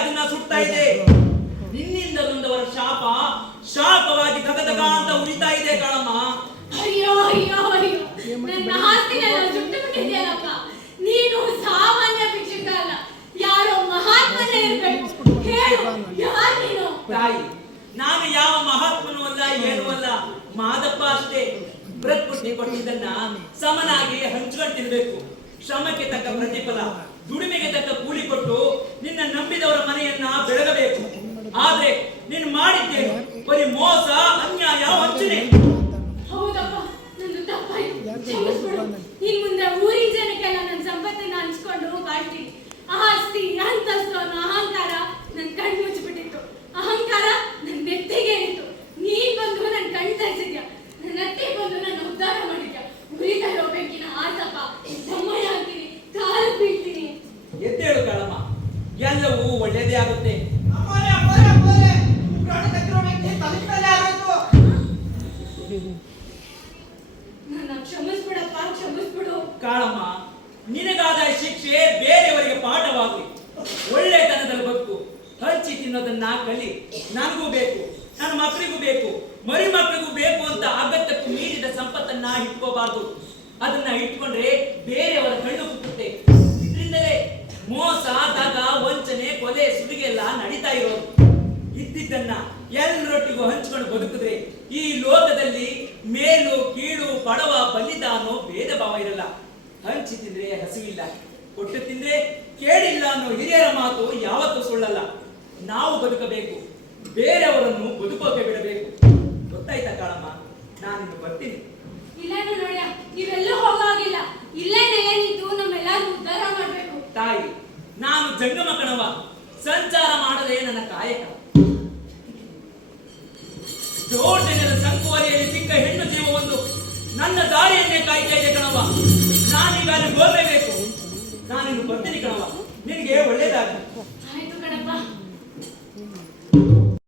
ಅದನ್ನ ಸುಡ್ತಾ ಇದೆ. ನಿನ್ನಿಂದ ನೊಂದವರ ಶಾಪವಾಗಿ ತಗತಗ ಅಂತ ಉರಿತಾ ಇದೆ ಕಾಳಮ್ಮ. ಅಯ್ಯೋ ಅಯ್ಯೋ ಅಯ್ಯೋ, ನನ್ನ ಆಸ್ತಿನೆಲ್ಲ ಸುಟ್ಟು ಬಿಟ್ಟಿದ್ಯಲ್ಲಪ್ಪ. ನೀನು ಸಾಮಾನ್ಯ ಭಿಕ್ಷುಕ ಅಲ್ಲ, ಯಾರೋ ಮಹಾತ್ಮನೇ ಇರ್ಬೇಕು. ಹೇಳು, ಯಾರು ನೀನು? ತಾಯಿ, ನಾನು ಯಾವ ಮಹಾತ್ಮನೂ ಅಲ್ಲ, ಏನೂ ಅಲ್ಲ, ಮಾದಪ್ಪ ಅಷ್ಟೇ. ಪ್ರಕೃತಿ ಕೊಟ್ಟಿದ್ದನ್ನ ಸಮನಾಗಿ ಹಂಚ್ಕೊಂಡು ತಿನ್ಬೇಕು. ಶ್ರಮಕ್ಕೆ ತಕ್ಕ ಪ್ರತಿಫಲ, ದುಡಿಮೆಗೆ ತಕ್ಕ ಕೂಲಿ ಕೊಟ್ಟು ನಿನ್ನ ನಂಬಿದವರ ಮನೆಯನ್ನ ಬೆಳಗಬೇಕು. ಆದ್ರೆ ನೀನು ಮಾಡಿದ್ದೇನು? ಬರೀ ಮೋಸ, ಅನ್ಯಾಯ, ವಂಚನೆ. ಹೌದಪ್ಪ, ನಂದು ತಪ್ಪಾಯ್ತು, ಕ್ಷಮಿಸ್ಬಿಡು. ಇನ್ ಮುಂದೆ ಊರಿನ ಜನಕ್ಕೆಲ್ಲ ನನ್ನ ಸಂಪತ್ತನ್ನ ಹಂಚ್ಕೊಂಡು ಬಾಳ್ತೀನಿ. ಆಸ್ತಿ, ಅಂತಸ್ತು ಅನ್ನೋ ಅಹಂಕಾರ ನನ್ ಕಣ್ ಮುಚ್ಚಿಬಿಟ್ಟಿತ್ತು. ಅಹಂಕಾರ ನನ್ ನೆತ್ತಿಗೆ ಏನಿತ್ತು. ನೀನ್ ಬಂದು ನನ್ ಕಣ್ ತರಿಸಿದ್ಯಾ, ನನ್ನ ಅತ್ತೆ ಬಂದು ನನ್ನ ಉದ್ಧಾರ ಮಾಡಿದ್ಯಾ. ಉರಿತಾ ಇರೋ ಬೆಂಕಿನ ಆತಪ್ಪ, ಸಮಯ ಅಂತೀನಿ, ಕಾಲು ಬೀಳ್ತೀನಿ. ಎದ್ದೇಳು ಕಾಳಮ್ಮ, ಎಲ್ಲವೂ ಒಳ್ಳೇದೇ ಆಗುತ್ತೆ. ನನ್ನ ಕ್ಷಮಿಸ್ಬಿಡಪ್ಪ, ಕ್ಷಮಿಸ್ಬಿಡು. ಕಾಳಮ್ಮ, ನಿನಗಾದ ಶಿಕ್ಷೆ ಬೇರೆಯವರಿಗೆ ಪಾಠವಾಗಲಿ. ಒಳ್ಳೆತನದಲ್ಲಿ ಬದುಕು, ಹಂಚಿ ತಿನ್ನೋದನ್ನ ಕಲಿ. ನನಗೂ ಬೇಕು, ನನ್ನ ಮಕ್ಕಳಿಗೂ ಬೇಕು, ಮರಿ ಮಕ್ಕಳಿಗೂ ಬೇಕು ಅಂತ ಅಗತ್ಯಕ್ಕೂ ಮೀರಿದ ಸಂಪತ್ತನ್ನ ಇಟ್ಕೋಬಾರ್ದು. ಅದನ್ನ ಇಟ್ಕೊಂಡ್ರೆ ಬೇರೆಯವರ ಕಣ್ಣು ಕುಕ್ಕುತ್ತೆ. ಇದರಿಂದಲೇ ಮೋಸ, ದಗ, ವಂಚನೆ, ಕೊಲೆ, ಸುಲಿಗೆಲ್ಲ ನಡೀತಾ ಇರೋದು. ಇದ್ದಿದ್ದನ್ನ ಎಲ್ಲರೊಟ್ಟಿಗೂ ಹಂಚ್ಕೊಂಡು ಬದುಕಿದ್ರೆ ಈ ಲೋಕದಲ್ಲಿ ಮೇಲು ಕೀಳು, ಬಡವ, ಬಲ್ಲಿದ ಅನ್ನೋ ಭೇದ ಭಾವ ಇರಲ್ಲ. ಹಂಚಿ ತಿಂದ್ರೆ ಹಸಿವಿಲ್ಲ, ಕೊಟ್ಟು ತಿಂದ್ರೆ ಕೇಳಿಲ್ಲ ಅನ್ನೋ ಹಿರಿಯರ ಮಾತು ಯಾವತ್ತೂ ಸುಳ್ಳಲ್ಲ. ನಾವು ಬದುಕಬೇಕು, ಬೇರೆಯವರನ್ನು ಬದುಕೋಕೆ ಬಿಡಬೇಕು. ಗೊತ್ತಾಯ್ತಾ ಕಾಳಮ್ಮ? ನಾನಿನ್ನು ಬರ್ತೀನಿ. ಇಲ್ಲೇನು ನೋಡ್ಯ, ನೀವೆಲ್ಲೂ ಹೋಗೋಗಿಲ್ಲ. ಇಲ್ಲೇ ನೆಲೆ ನಿಂತು ನಮ್ಮೆಲ್ಲರೂ ಉದ್ಧಾರ ಮಾಡ್ಬೇಕು. ತಾಯಿ, ನಾನು ಜಂಗಮ ಕಣವ, ಸಂಚಾರ ಮಾಡದೆ ನನ್ನ ಕಾಯಕ. ಜೋರ್ಜನ್ಯದ ಸಂಕುವರಿಯಲ್ಲಿ ಸಿಕ್ಕ ಹೆಣ್ಣು ಜೀವವೊಂದು ನನ್ನ ದಾರಿಯನ್ನೇ ಕಾಯ್ತಾ ಇದೆ ಕಣವ. ನಾನೀಗ ಅಲ್ಲಿ ಹೋಗಲೇಬೇಕು. ನಾನಿನ್ನು ಬರ್ತೀನಿ ಕಣವ, ನಿನಗೆ ಒಳ್ಳೇದಾಗಲಿ.